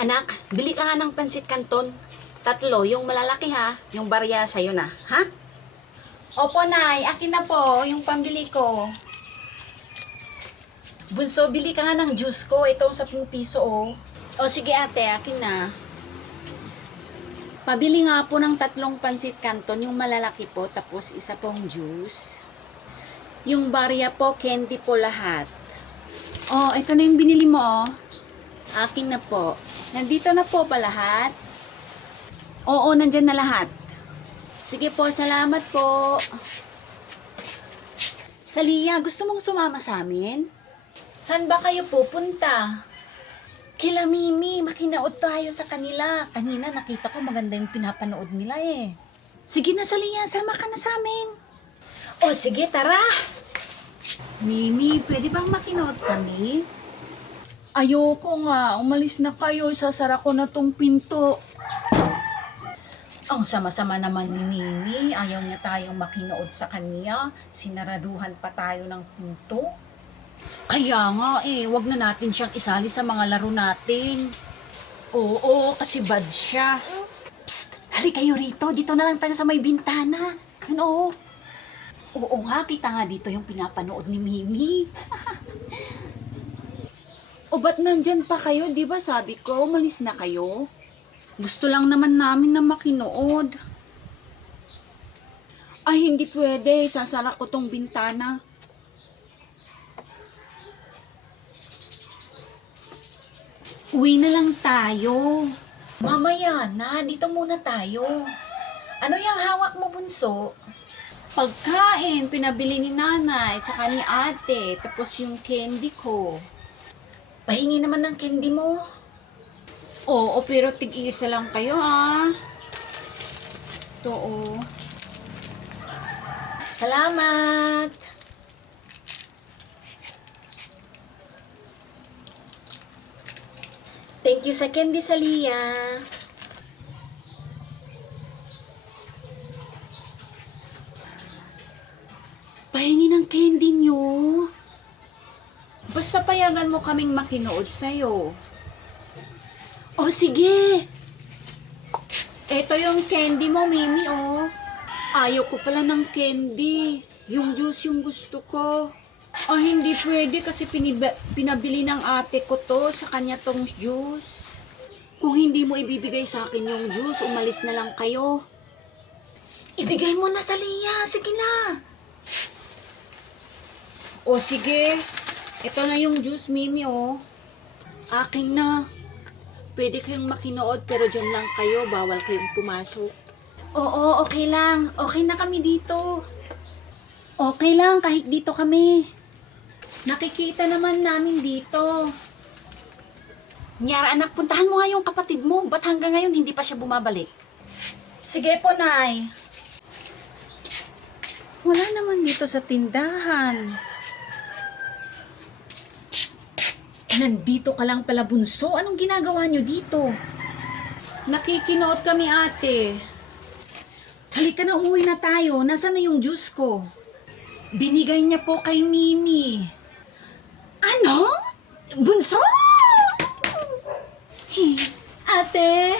Anak, bili ka nga ng pansit canton. 3, yung malalaki ha. Yung barya sa'yo na, ha? Opo, Nay. Akin na po, yung pambili ko. Bunso, bili ka nga ng juice ko. Itong 10 piso, oh. O, sige ate, akin na. Pabili nga po ng 3 pansit canton, yung malalaki po, tapos isa pong juice. Yung barya po, candy po lahat. Oh, ito na yung binili mo, oh. Akin na po. Nandito na po pa lahat? Oo, nandyan na lahat. Sige po, salamat po. Salia, gusto mong sumama sa amin? Saan ba kayo pupunta? Kila Mimi, makinaod tayo sa kanila. Kanina nakita ko maganda yung pinapanood nila eh. Sige na Salia, sama ka na sa amin. O sige, tara. Mimi, pwede bang makinood kami? Ayoko nga, umalis na kayo, isasara ko na tong pinto. Ang sama-sama naman ni Mimi, ayaw niya tayong makinood sa kanya, sinaraduhan pa tayo ng pinto. Kaya nga eh, wag na natin siyang isali sa mga laro natin. Oo, kasi bad siya. Psst, hali kayo rito, dito na lang tayo sa may bintana. Ano? Oo nga, kita nga dito yung pinapanood ni Mimi. O ba't nandyan pa kayo? Di ba sabi ko, umalis na kayo? Gusto lang naman namin na makinood. Ay, hindi pwede. Sasara ko tong bintana. Uwi na lang tayo. Mamaya na, dito muna tayo. Ano yung hawak mo, bunso? Pagkain, pinabili ni nanay, saka ni ate, tapos yung candy ko. Pahingi naman ng candy mo. Oo, pero tig-isa lang kayo ha. Ito oh. Salamat. Thank you sa candy, Salia. Pahingi ng candy nyo. Basta payagan mo kaming makinood sa'yo. O sige. Ito yung candy mo, Mimi, oh. Ayaw ko pala ng candy. Yung juice yung gusto ko. Oh, hindi pwede kasi pinabili ng ate ko to. Sa kanya tong juice. Kung hindi mo ibibigay sa akin yung juice, umalis na lang kayo. Ibigay mo na sa Lia. Sige na. O sige. Ito na yung juice, Mimi, oh. Akin na. Pwede kayong makinood pero dyan lang kayo. Bawal kayong pumasok. Oo, okay lang. Okay na kami dito. Okay lang, kahit dito kami. Nakikita naman namin dito. Nyara, anak, puntahan mo nga yung kapatid mo. Ba't hanggang ngayon hindi pa siya bumabalik? Sige po, Nay. Wala naman dito sa tindahan. Nandito ka lang pala, bunso. Anong ginagawa nyo dito? Nakikinood kami, ate. Halika na, umuwi na tayo. Nasaan na yung juice ko? Binigay niya po kay Mimi. Ano? Bunso? Ate?